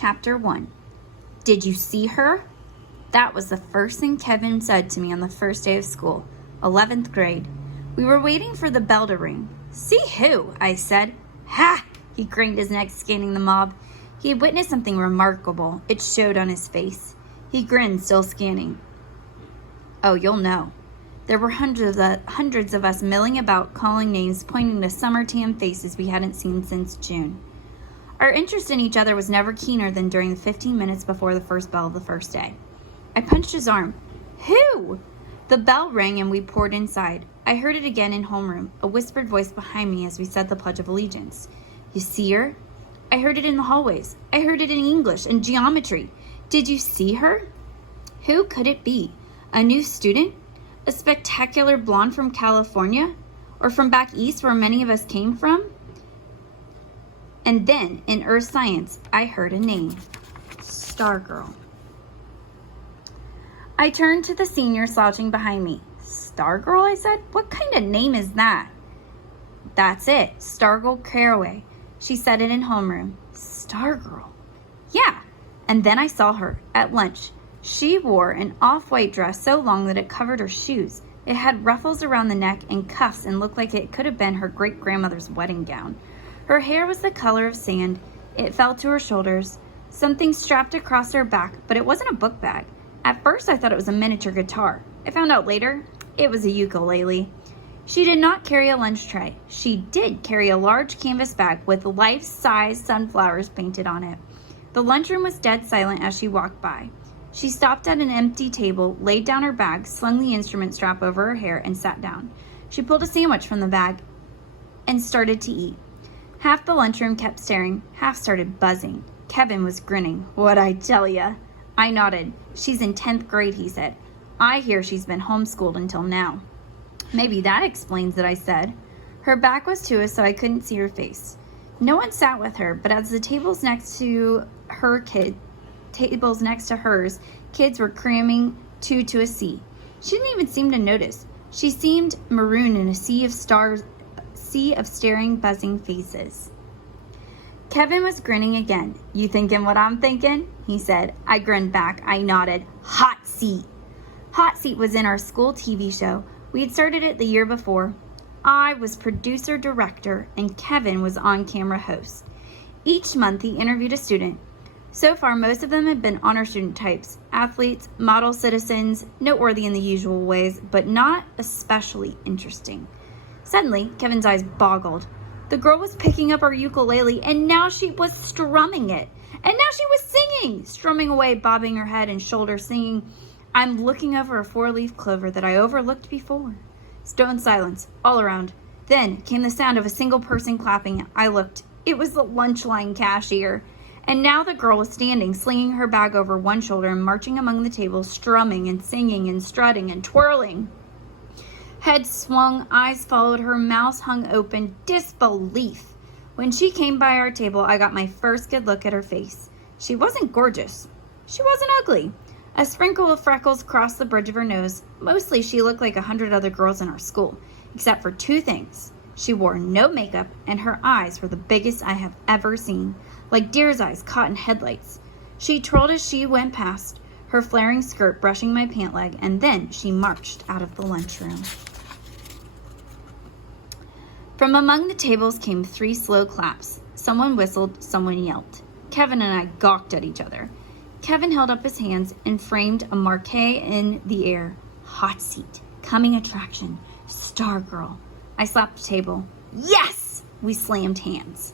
Chapter 1. Did you see her? That was the first thing Kevin said to me on the first day of school, 11th grade. We were waiting for the bell to ring. See who? I said. Ha! He craned his neck, scanning the mob. He had witnessed something remarkable. It showed on his face. He grinned, still scanning. Oh, you'll know. There were hundreds of us milling about, calling names, pointing to summer tan faces we hadn't seen since June. Our interest in each other was never keener than during the 15 minutes before the first bell of the first day. I punched his arm. Who? The bell rang and we poured inside. I heard it again in homeroom, a whispered voice behind me as we said the Pledge of Allegiance. You see her? I heard it in the hallways. I heard it in English and geometry. Did you see her? Who could it be? A new student? A spectacular blonde from California? Or from back east where many of us came from? And then, in earth science, I heard a name. Stargirl. I turned to the senior slouching behind me. Stargirl, I said? What kind of name is that? That's it, Stargirl Caraway. She said it in homeroom. Stargirl. Yeah. And then I saw her at lunch. She wore an off-white dress so long that it covered her shoes. It had ruffles around the neck and cuffs and looked like it could have been her great-grandmother's wedding gown. Her hair was the color of sand. It fell to her shoulders. Something strapped across her back, but it wasn't a book bag. At first, I thought it was a miniature guitar. I found out later it was a ukulele. She did not carry a lunch tray. She did carry a large canvas bag with life-size sunflowers painted on it. The lunchroom was dead silent as she walked by. She stopped at an empty table, laid down her bag, slung the instrument strap over her hair, and sat down. She pulled a sandwich from the bag and started to eat. Half the lunchroom kept staring, half started buzzing. Kevin was grinning. What'd I tell ya? I nodded. She's in 10th grade, he said. I hear she's been homeschooled until now. Maybe that explains it, I said. Her back was to us, so I couldn't see her face. No one sat with her, but as the tables next to hers, kids were cramming two to a seat. She didn't even seem to notice. She seemed marooned in a sea of staring, buzzing faces. Kevin was grinning again. You thinking what I'm thinking? He said. I grinned back. I nodded. Hot Seat. Hot Seat was in our school TV show. We had started it the year before. I was producer-director, and Kevin was on-camera host. Each month, he interviewed a student. So far, most of them had been honor student types, athletes, model citizens, noteworthy in the usual ways, but not especially interesting. Suddenly, Kevin's eyes boggled. The girl was picking up her ukulele, and now she was strumming it. And now she was singing, strumming away, bobbing her head and shoulders, singing, I'm looking over a four-leaf clover that I overlooked before. Stone silence, all around. Then came the sound of a single person clapping. I looked. It was the lunch line cashier. And now the girl was standing, slinging her bag over one shoulder and marching among the tables, strumming and singing and strutting and twirling. Head swung, eyes followed her, mouth hung open, disbelief. When she came by our table, I got my first good look at her face. She wasn't gorgeous. She wasn't ugly. A sprinkle of freckles crossed the bridge of her nose. Mostly she looked like 100 other girls in our school, except for two things. She wore no makeup, and her eyes were the biggest I have ever seen, like deer's eyes caught in headlights. She twirled as she went past, her flaring skirt brushing my pant leg, and then she marched out of the lunchroom. From among the tables came 3 slow claps. Someone whistled, someone yelped. Kevin and I gawked at each other. Kevin held up his hands and framed a marquee in the air. Hot Seat. Coming attraction. Stargirl. I slapped the table. Yes! We slammed hands.